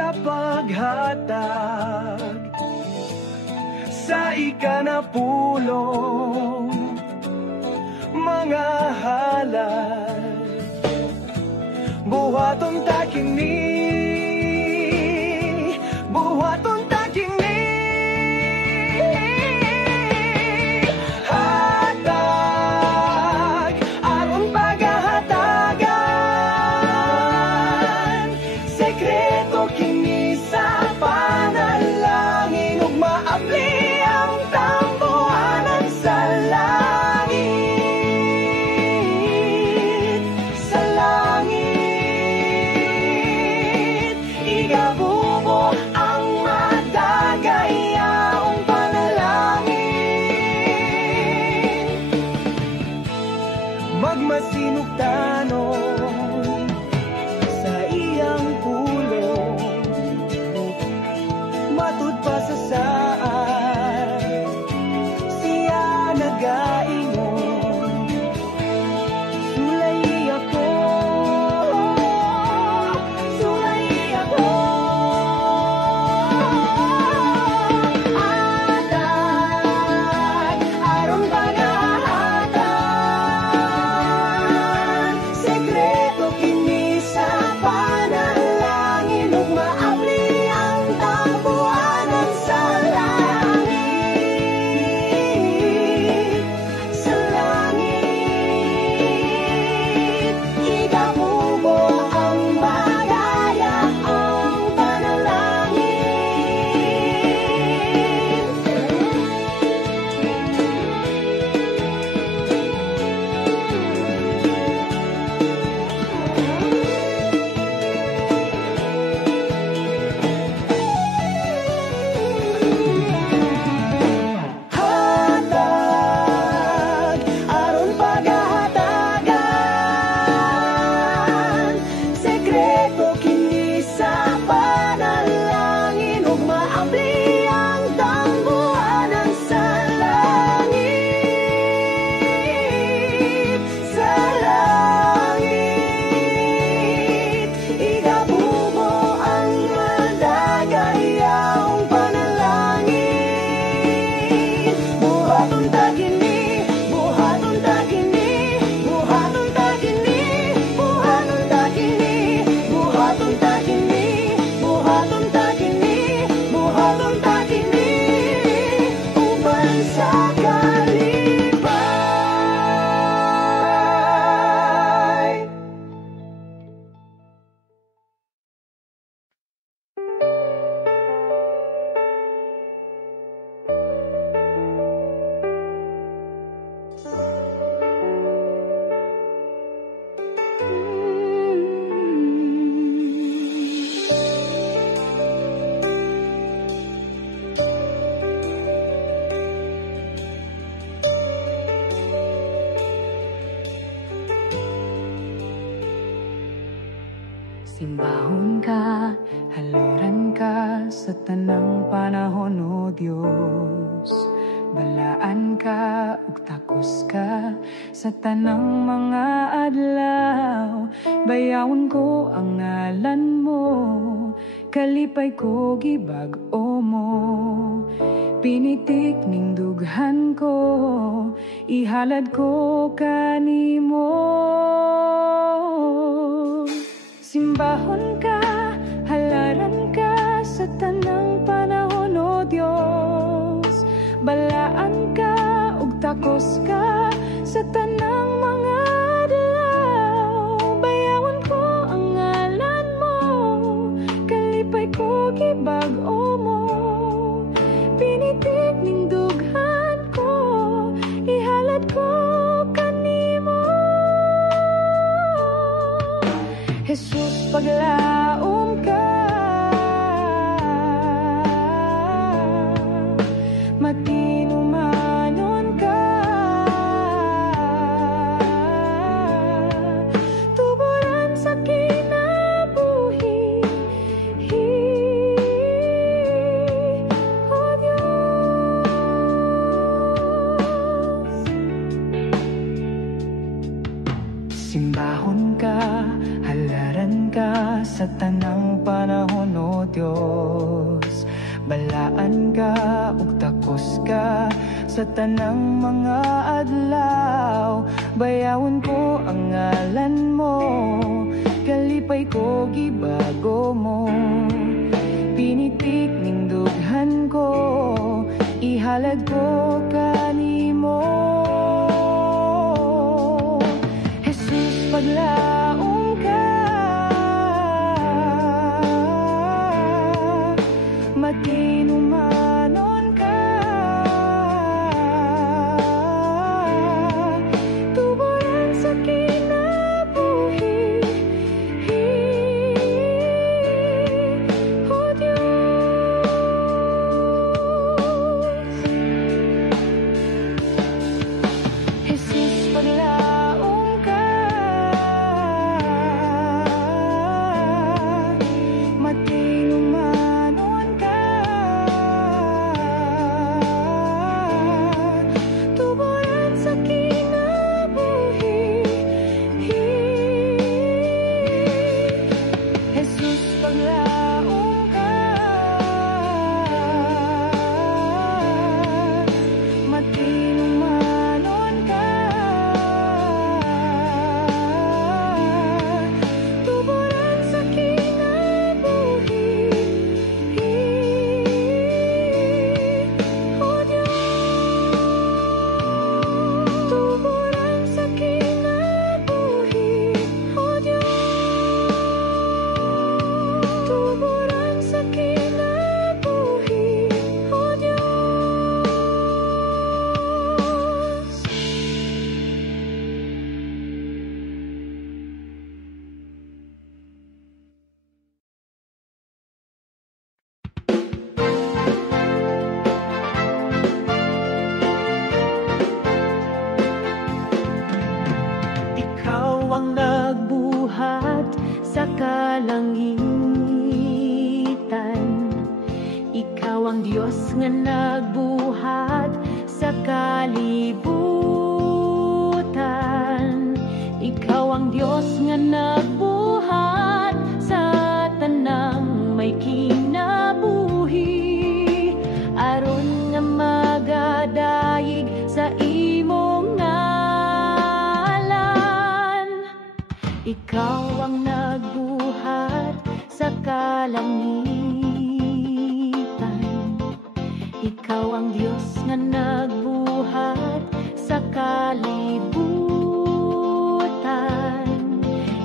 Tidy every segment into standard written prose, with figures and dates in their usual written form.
sa paghatag sa ikanapulong mga halal. Buhaton ta kini, buhaton ta kini, hatag aron paghahatagan. Sekreto kini sa panalangin ug maabli ang tambuhanan sa langit, sa langit. Igabubo ang madagayaong panalangin. Magmasinugtanon sa iyang pulong, matud pa sa saan siya nagaingon. Sulay ako, sulay ako. Hatag aron paghahatagan. Sekreto kini sa panalangin ug maabli ang tambuhanan sa langit, sa langit. Igabubo ang madaya ang panalangin. Hatag aron paghahatagan. Sekreto kini sa panalangin ug maabli ang tambuhanan sa langit, sa langit. Igabubo ang madagayaong panalangin. Buhaton ta kini, buhaton ta kini, buhaton ta kini, buhaton ta kini, buhaton ta kini, buhaton ta kini, buhaton ta kini, uban sa kalipay. Simbahon ka, haliran ka sa tanang panahon, O Diyos. Balaan ka ug takos ka sa tanang mga adlaw. Bayawon ko ang ngalan mo, kalipay ko gibag-o mo. Pinitik ning dughan ko, ihalad ko kanimo. Simbahon ka, halaran ka sa tanang panahon, O Diyos. Balaan ka ug takos ka sa tanang mga adlaw. Bayawon ko ang ngalan mo, kalipay ko gibag-o mo. Pinitik ning dughan ko, ihalad ko kanimo. Jesus, paglaom ka, matinumanon ka, tuburan sa kinabuhi. Dios. Balaan ka ug takos ka sa tanang mga adlaw. Bayawon ko ang ngalan mo, kalipay ko gibago mo. Pinitik ning dughan ko, ihalad ko kanimo. Jesus, paglaom ka, matinumanon ka, tuburan sa kinabuhi, O Diyos. Jesus, paglaom ka, matinumanon ka, tuburan sa kinabuhi. Jesus, paglaom ka, matinumanon ka, tuburan sa kinabuhi, O Diyos. Tuburan sa kinabuhi, O Diyos. Tuburan sa kinabuhi, O Diyos. Ikaw ang nagbuhat sa kalangitan. Ikaw ang Diyos nga nagbuhat sa kalibutan. Ikaw ang Diyos nga nagbuhat sa tanang may kinabuhi, aron nga magadayig sa imong ngalan. Ikaw ang nagbuhat sa kalangitan. Ikaw ang Diyos nga nagbuhat sa kalibutan.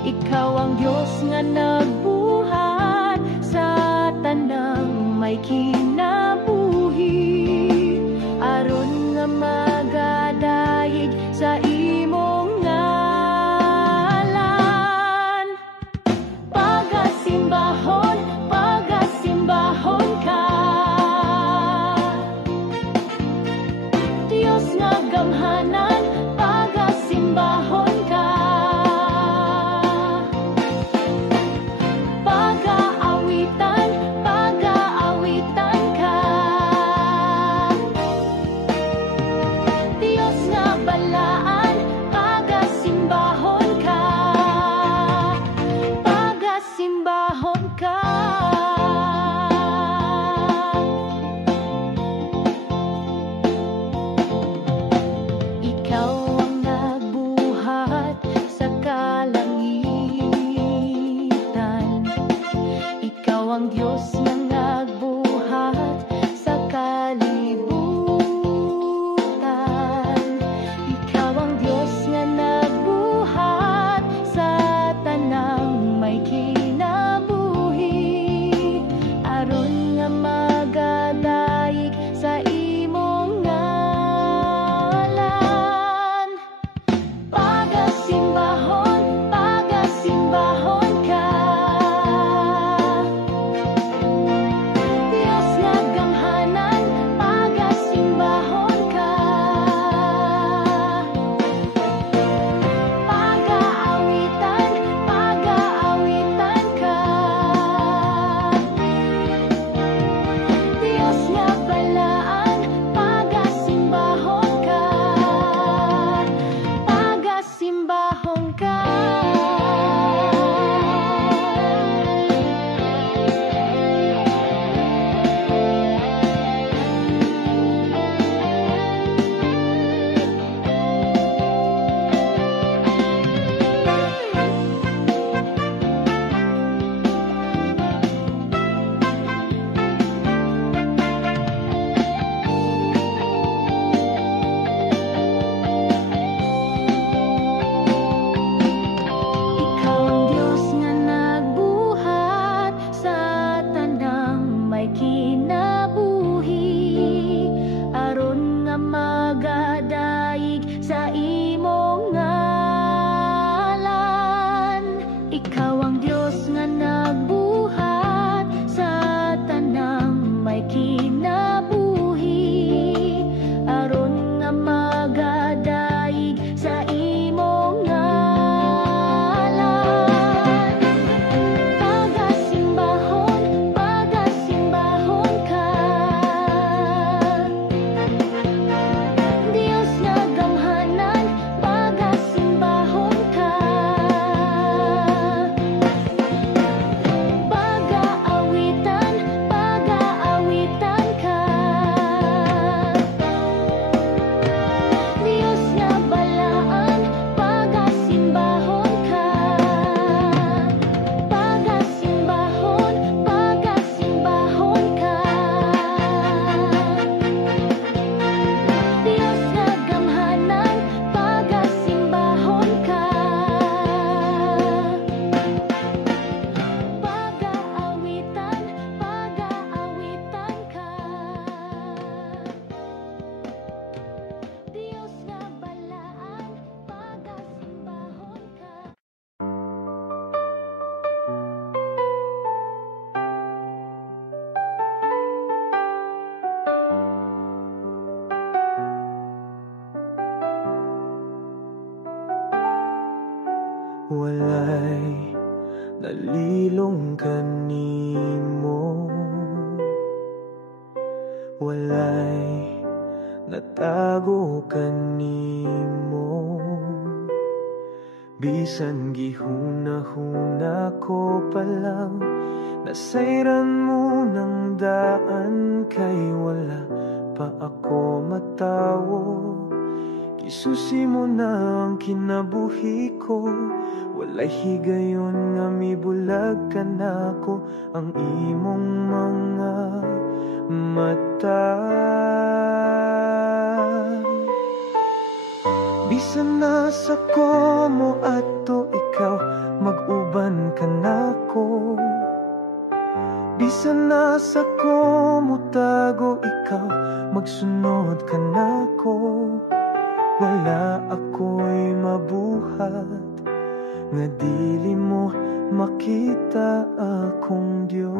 Ikaw ang Diyos nga nagbuhat sa tanang may kinabuhi, aron nga magadayig sa imong ngalan. Pagasimbahon, pagasimbahon ka, Diyos nga gamhanan, pagasimbahon ka. Pag-aawitan, pag-aawitan ka, Diyos nga balaan, pagasimbahon ka, pagasimbahon ka. Ikaw ang nagbuhat sa kalangitan. Ikaw ang Diyos na nagbuhat sa kalibutan. Ikaw ang Diyos nga nagbuhat sa tanang may kinabuhi, aron nga magadayig sa imong ngalan. Pagasimbahon, pagasimbahon ka, walay natago kanimo. Bisan gihuna-huna ko palang nasayran mo ng daan, kay wala pa ako matawo. Isusi mo na ang kinabuhi ko, walay higayon nga mibulag ka nako ang imong mga mata. Bisan nasa ko mo ato ikaw, mag-uban ka nako. Bisan nasa ko mo tago ikaw, magsunod ka nako. Wala ako'y mabuhat nga dili mo makita akong Diyos.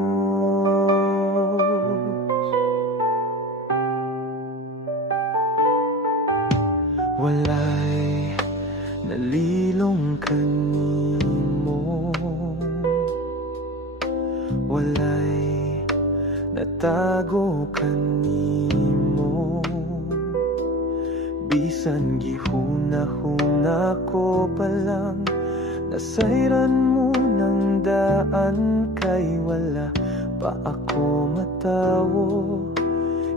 Walay nalilong kanimo, walay natago kanimo. Bisan gihuna-huna ko palang nasayran mo ng daan, kay wala pa ako matawo.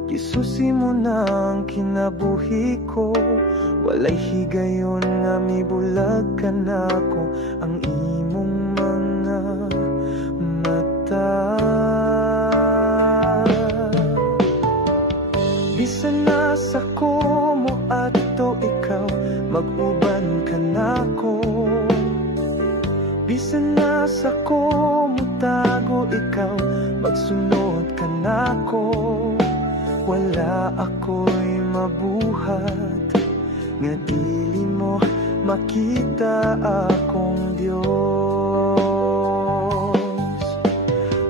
Gisusi mo na ang kinabuhi ko, walay higayon nga mibulag ka nako ang imong mga mata. Bisan nasa ko mo ato ikaw, mag-uban ka nako. Bisan nasa ko mo tago ikaw, magsunod ka nako. Wala ako'y mabuhat nga dili mo makita akong Diyos.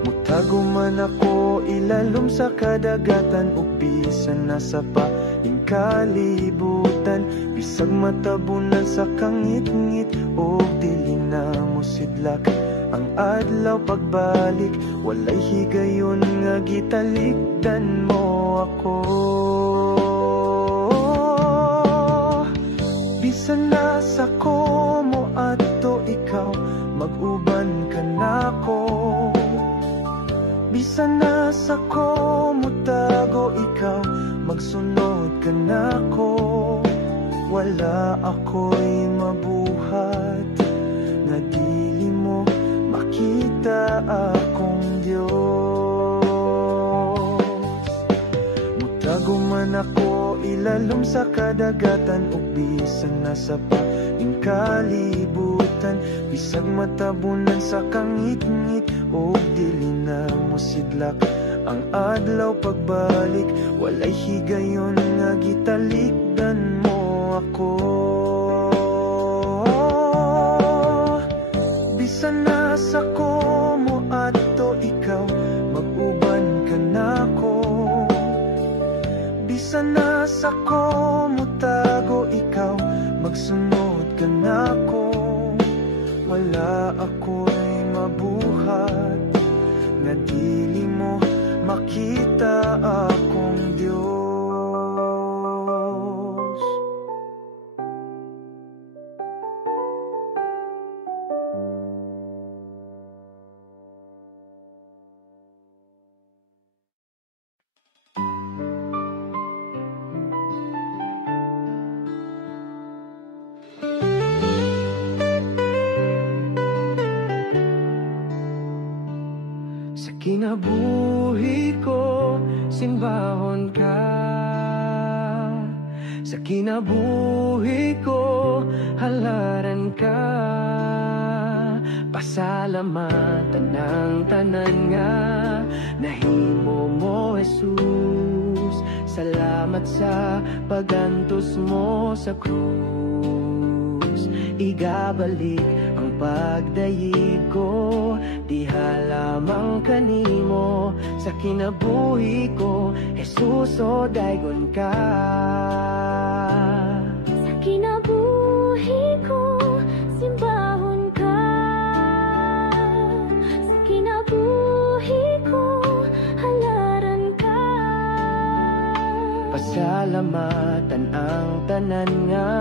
Mutago man ako ilalom sa kadagatan, ug bisan nasa paing kalibutan. Bisag matabunan sa kangit-ngit, o dili na mo sidlak ang adlaw pagbalik. Walay higayon nga gitalikdan mo ako. Bisan nasa ko mo ato ikaw, mag-uban ka nako. Bisan nasa ko mo tago ikaw, magsunod ka nako. Wala ako'y mabuhat nga dili mo makita akong Diyos. Mutago man ako ilalom sa kadagatan, ug bisan nasa paing kalibutan. Bisag matabunan sa kangit-ngit, o dili na mo sidlak ang adlaw pagbalik. Walay higayon nga gitalikdan mo ako. Bisan nasa ko mo ato ikaw, mag-uban ka nako. Bisan nasa ko mo tago ikaw, magsunod ka nako. Wala ako'y mabuhat nga dili mo makita akong Diyos. Kinabuhi ko, simbahon ka. Sa kinabuhi ko, halaran ka. Pasalamatan ng tanan nga, nahimo mo Jesus. Salamat sa pagantos mo sa krus. Igabalik ang pagdayig ko, diha lamang kanimo. Sa kinabuhi ko, Jesus, o daygon ka. Sa kinabuhi ko, simbahon ka. Sa kinabuhi ko, halaran ka. Pasalamatan ang tanan nga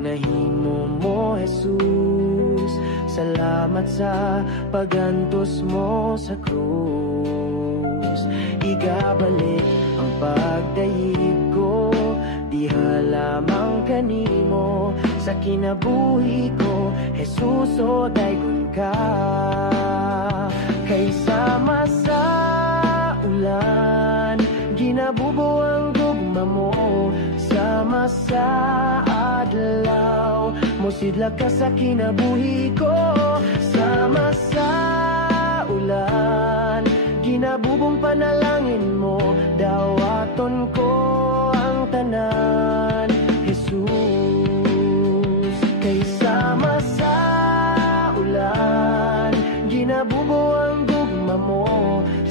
nahimo mo, Jesus. Salamat sa pagantos mo sa krus. Igabalik ang pagdayeg ko, diha lamang kanimo. Sa kinabuhi ko, Jesus, o daygon ka. Kaysa sa ulan, ginabubo ang gugma mo. Sama sa adlaw, mosidla ka sa kinabuhi ko. Sama sa ulan, ginabubong panalangin mo. Dawaton ko ang tanan, Jesus. Kaysama sa ulan, ginabubo ang gugma mo.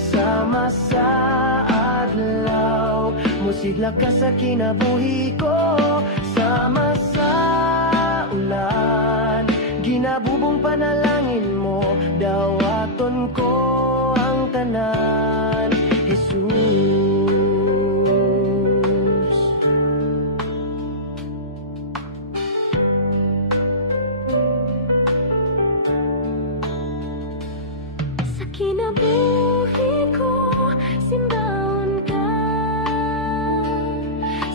Sama sa adlaw, musigla ka sa kinabuhi ko. Sama sa ulan, ginabubong panalangin mo. Dawaton ko ang tanan, Jesus. Sa kinabuhi ko, simbahon ka.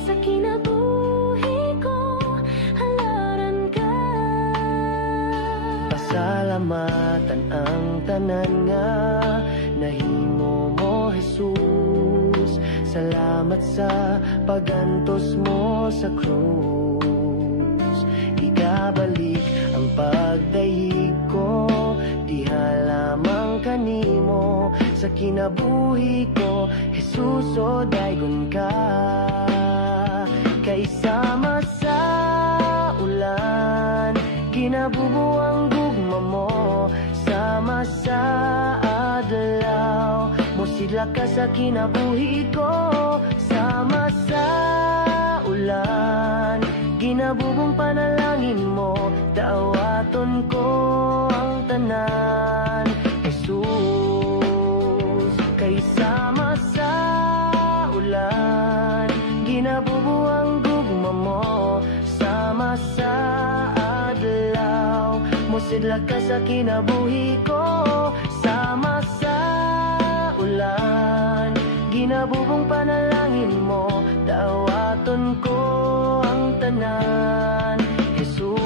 Sa kinabuhi ko, halaran ka. Pasalamatan ang tanan nga nahimo mo, Jesus. Salamat sa pagantos mo sa krus. Ikabalik ang pagdayeg ko, diha lamang kanimo. Sa kinabuhi ko, Jesus, o daygon ka. Kaysama sa ulan, ginabubo ang gugma mo. Sama sa adlaw, mosidla ka sa kinabuhi ko. Sama sa ulan, ginabubong panalangin mo. Dawaton ko ang tanan, Jesus. Kaysama sa ulan, ginabubo ang gugma mo. Sama sa adlaw, mosidla ka sa kinabuhi ko. Sama sa ulan, ginabubong panalangin mo. Dawaton ko ang tanan, Jesus.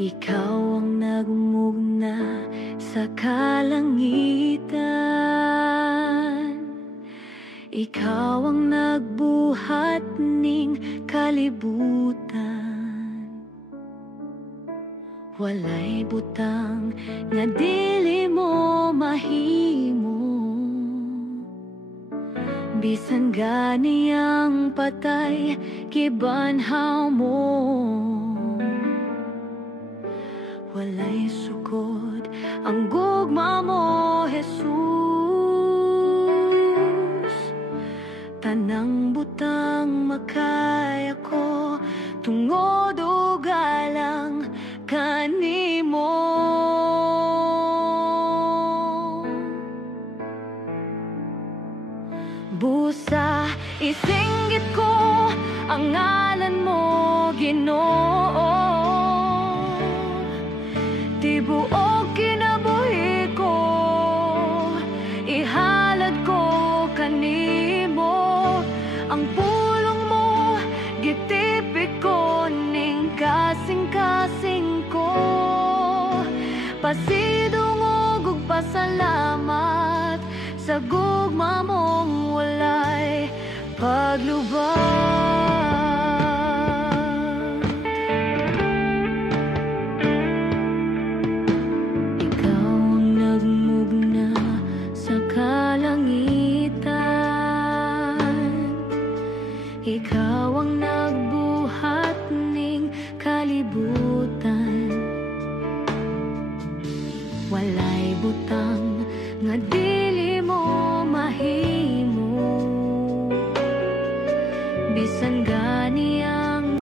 Ikaw ang nagmugna sa kalangitan. Ikaw ang nagbuhat ning kalibutan. Walay butang nga dili mo mahimo. Bisan gani ang patay kibanhaw mo. Walay sukod ang gugma mo, Jesus. Tanang butang makaya ko, tungod o galang kanimo. Busa isinggit ko ang ngalan mo, Ginoo. Tibuok kinabuhi ko, ihalad ko kanimo. Ang pulong mo, gitipik ko ning kasing-kasing ko. Pasidungog ug pasalamat sa gugma mong walay paglubag. ikaw ang nagbuhat ning kalibutan. Walay butang nga dili mo mahit